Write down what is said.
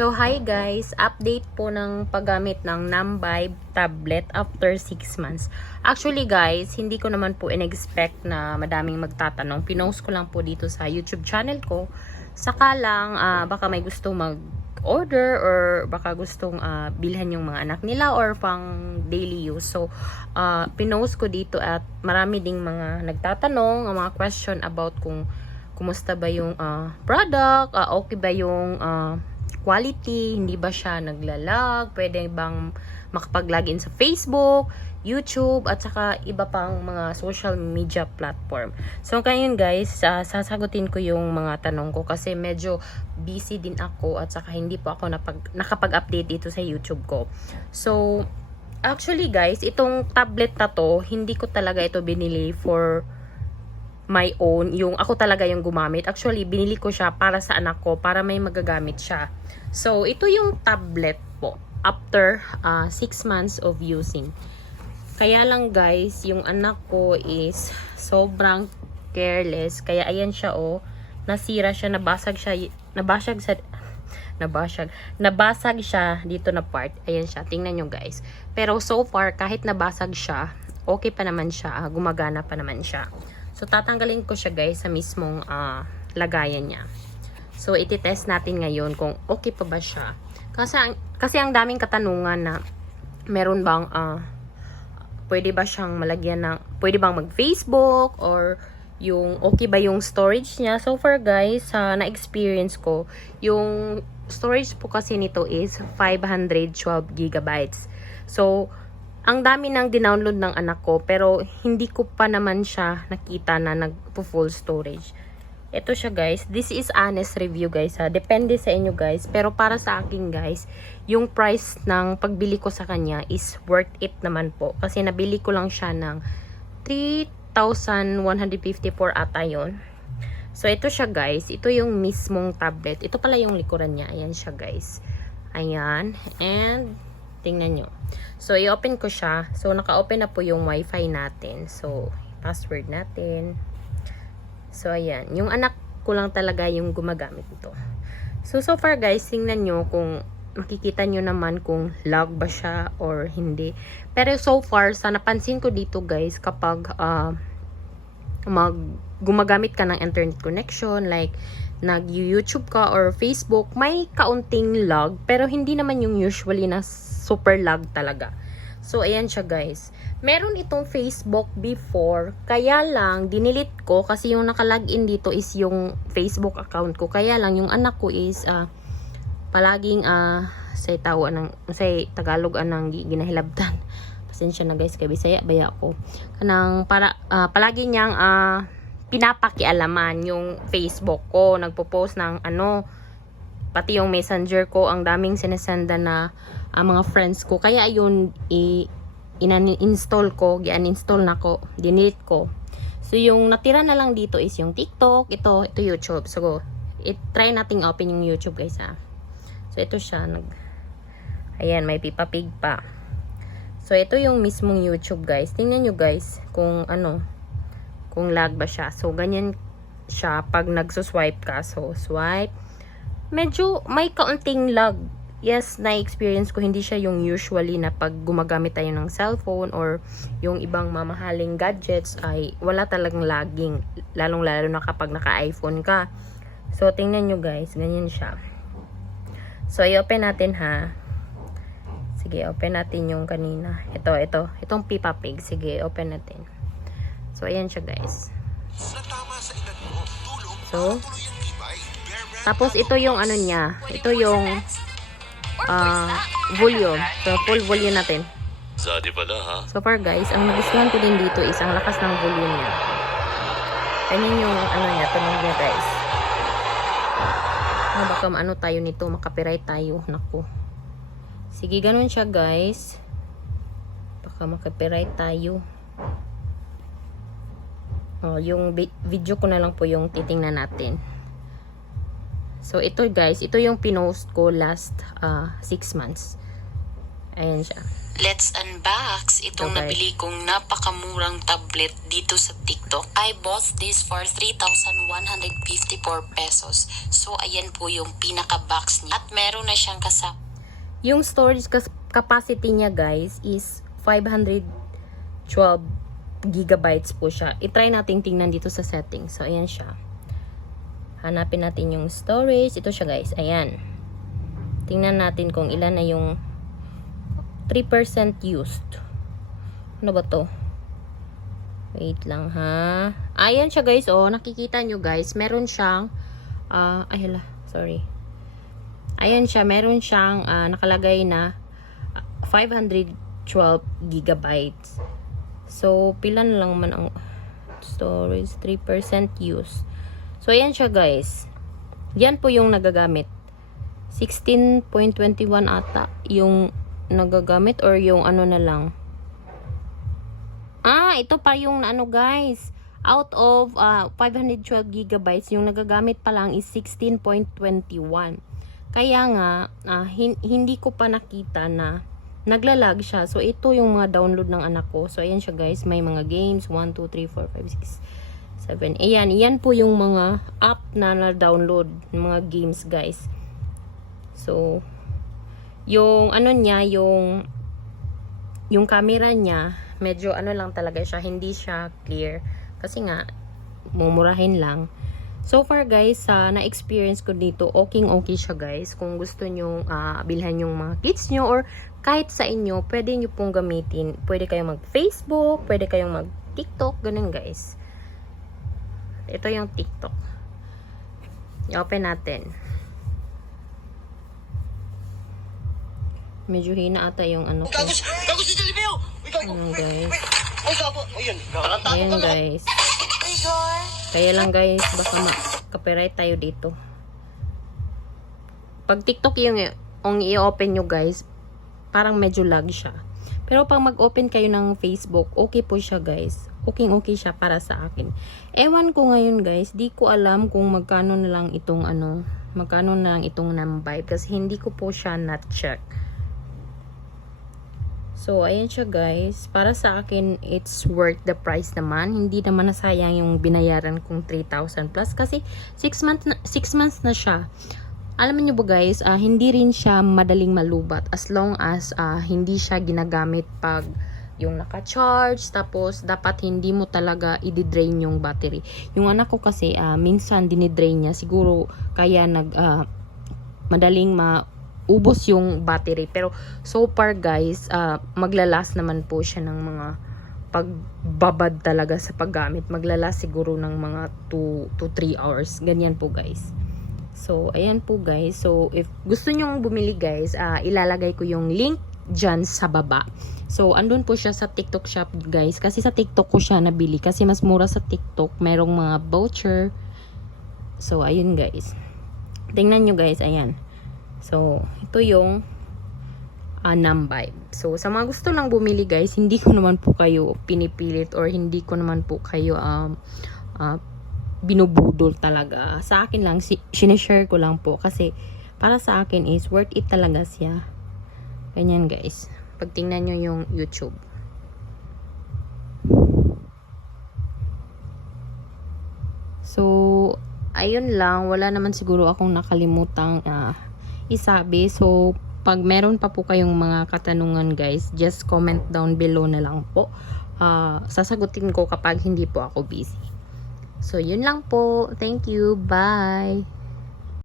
So, hi guys! Update po ng paggamit ng Numvibe tablet after 6 months. Actually guys, hindi ko naman po in-expect na madaming magtatanong. Pinost ko lang po dito sa YouTube channel ko. Saka lang, baka may gustong mag-order or baka gustong bilhan yung mga anak nila or pang daily use. So, pinost ko dito at marami ding mga nagtatanong, mga question about kung kumusta ba yung product, okay ba yung quality, hindi ba siya naglalag, pwede bang makapag-login sa Facebook, YouTube, at saka iba pang mga social media platform. So, ngayon guys, sasagutin ko yung mga tanong ko kasi medyo busy din ako at saka hindi po ako nakapag-update dito sa YouTube ko. So, actually guys, itong tablet na to, hindi ko talaga ito binili for my own, yung ako talaga yung gumamit. Actually, binili ko siya para sa anak ko, para may magagamit siya. So, ito yung tablet po, after 6 months of using. Kaya lang guys, yung anak ko is sobrang careless. Kaya ayan siya nasira siya, nabasag siya dito na part. Ayan siya, tingnan nyo guys. Pero so far, kahit nabasag siya, okay pa naman siya, gumagana pa naman siya. So, tatanggalin ko siya guys sa mismong lagayan niya. So, iti-test natin ngayon kung okay pa ba siya. Kasi ang daming katanungan na meron bang, pwede ba siyang malagyan ng, pwede bang mag-Facebook or yung okay ba yung storage niya. So far guys, na-experience ko, yung storage po kasi nito is 512 gigabytes. So, ang dami nang dinownload ng anak ko pero hindi ko pa naman siya nakita na nagpo-full storage. Ito siya guys. This is honest review guys ha. Depende sa inyo guys. Pero para sa akin guys, yung price ng pagbili ko sa kanya is worth it naman po. Kasi nabili ko lang siya ng 3,154 ata yun. So ito siya guys. Ito yung mismong tablet. Ito pala yung likuran niya. Ayan siya guys. Ayan. And tingnan nyo. So, i-open ko siya. So, naka-open na po yung wifi natin. So, password natin. So, ayan. Yung anak ko lang talaga yung gumagamit nito. So far guys, tingnan nyo kung makikita nyo naman kung lag ba siya or hindi. Pero so far, sa napansin ko dito guys, kapag gumagamit ka ng internet connection, like nag-YouTube ka or Facebook, may kaunting lag, pero hindi naman yung usually na super lag talaga. So, ayan siya guys. Meron itong Facebook before, kaya lang, dinilit ko kasi yung nakalagin dito is yung Facebook account ko. Kaya lang, yung anak ko is palaging sa Tagalog anang ginahilabtan. Pasensya na guys, kay Bisaya baya ko. Kanang palagi niyang pinapakialaman yung Facebook ko, nagpo-post ng pati yung messenger ko, ang daming sinasenda na mga friends ko. Kaya yun, in-install ko, gi-uninstall na ko, dinelete ko. So, yung natira na lang dito is yung TikTok, ito YouTube. So, try nating open yung YouTube guys ha. So, ito siya, ayan, may Peppa Pig pa. So, ito yung mismong YouTube guys. Tingnan nyo guys, kung kung lag ba siya. So, ganyan siya pag nagsuswipe ka. So, swipe. Medyo may kaunting lag. Yes, na-experience ko, hindi siya yung usually na pag gumagamit tayo ng cellphone or yung ibang mamahaling gadgets ay wala talagang lagging. Lalong-lalo na kapag naka-iPhone ka. So, tingnan nyo guys. Ganyan siya. So, i-open natin ha. Sige, open natin yung kanina. Itong Peppa Pig. Sige, open natin. So, ayan siya guys. So, tapos ito yung niya. Ito yung volume. So, full volume natin. So far guys, ang nagustuhan ko din dito is ang lakas ng volume niya. Ganyan yung niya, tunog niya guys. Baka tayo nito, makapiright tayo. Naku. Sige, ganun siya guys. Baka makapiright tayo. Yung video ko na lang po yung titingnan natin. So, ito guys, ito yung pinost ko last 6 months. Ayan siya. Let's unbox itong Okay. nabili kong napakamurang tablet dito sa TikTok. I bought this for 3,154 pesos. So, ayan po yung pinaka-box niya. At meron na siyang Yung storage capacity niya guys is 512 gigabytes po siya. I-try natin tingnan dito sa settings. So, ayan siya. Hanapin natin yung storage. Ito siya guys. Ayan. Tingnan natin kung ilan na yung 3% used. Ano ba to? Wait lang ha. Ayan siya guys. Oh, nakikita nyo guys. Meron siyang ay hala. Sorry. Ayan siya. Meron siyang nakalagay na 512 gigabytes. So, pila na lang man ang storage. 3% used. So, ayan siya guys. Yan po yung nagagamit. 16.21 ata yung nagagamit or yung ano na lang. Ito pa yung ano guys. Out of 512 gigabytes, yung nagagamit pa lang is 16.21. Kaya nga, hindi ko pa nakita na naglalag siya. So, ito yung mga download ng anak ko. So, ayan siya guys. May mga games. 1, 2, 3, 4, 5, 6, 7. Ayan. Yan po yung mga app na na-download. Mga games guys. So, yung ano niya, yung camera niya, medyo ano lang talaga siya, hindi siya clear. Kasi nga, mumurahin lang. So far guys, na-experience ko dito, okay siya guys. Kung gusto nyo bilhan yung mga kids nyo or kahit sa inyo, pwede nyo pong gamitin. Pwede kayong mag-Facebook, pwede kayong mag-TikTok, ganun guys. Ito yung TikTok. I-open natin. Medyo hina ata yung ano ko. Gago si Jalibeo! Ayan guys. Ay, gago! Ayun, Ayan guys. Kaya lang guys, baka ma-copyright tayo dito. Pag TikTok yung i-open nyo guys, parang medyo lag siya. Pero pag mag-open kayo ng Facebook, okay po siya guys. Okay siya para sa akin. Ewan ko ngayon guys, di ko alam kung magkano na lang itong Namvibe kasi hindi ko po siya na-check. So, ayan siya guys. Para sa akin, it's worth the price naman. Hindi naman nasayang yung binayaran kong 3,000 plus. Kasi 6 months na siya. Alam niyo ba guys, hindi rin siya madaling malubat. As long as hindi siya ginagamit pag yung naka-charge. Tapos, dapat hindi mo talaga i-drain yung battery. Yung anak ko kasi, minsan dinidrain niya. Siguro, kaya madaling ubos yung battery. Pero so far guys, maglalas naman po siya ng mga pagbabad talaga sa paggamit. Maglalas siguro ng mga 2 to 3 hours. Ganyan po guys. So, ayan po guys. So, if gusto nyong bumili guys, ilalagay ko yung link dyan sa baba. So, andun po siya sa TikTok shop guys. Kasi sa TikTok ko siya nabili. Kasi mas mura sa TikTok. Merong mga voucher. So, ayun guys. Tingnan nyo guys. Ayan. So, ito yung Namvibe. So, sa mga gusto lang bumili guys, hindi ko naman po kayo pinipilit or hindi ko naman po kayo binubudol talaga. Sa akin lang, sinishare ko lang po kasi para sa akin is worth it talaga siya. Ganyan guys. Pag tingnan nyo yung YouTube. So, ayun lang. Wala naman siguro akong nakalimutang isabi. So, pag meron pa po kayong mga katanungan guys, just comment down below na lang po. Sasagutin ko kapag hindi po ako busy. So, yun lang po. Thank you. Bye!